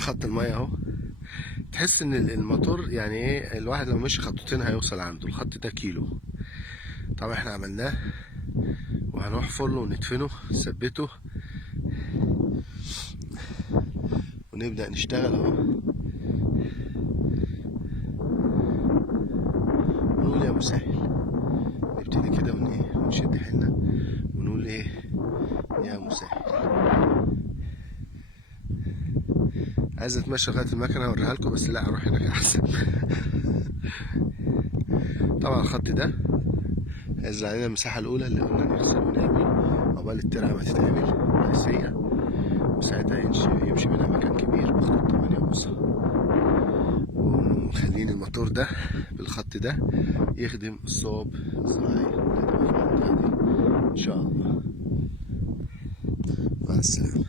خط المية اهو. تحس ان الموتور يعني ايه، الواحد لو مشي خطوتين هيوصل عنده. الخط ده كيلو. طبعا احنا عملناه وهنحفر وندفنه نثبته ونبدأ نشتغل اهو. ونقول يا مسهل، نبتدي كده ونشد حيلنا ونقول ايه يا مسهل. عايز اتمشى لغايه المكنه اوريها لكم، بس لا اروح هناك احسن. طبعا الخط ده هينزل علينا المساحه الاولى اللي قلنا نرسل ونعمل عقبال الترعه ما تتعمل رئيسيه، وساعتها يمشي منها مكان كبير بخطوط 8 بوصه. ومخلين الموتور ده بالخط ده يخدم الصوب الزراعيه ان شاء الله. مع السلامه.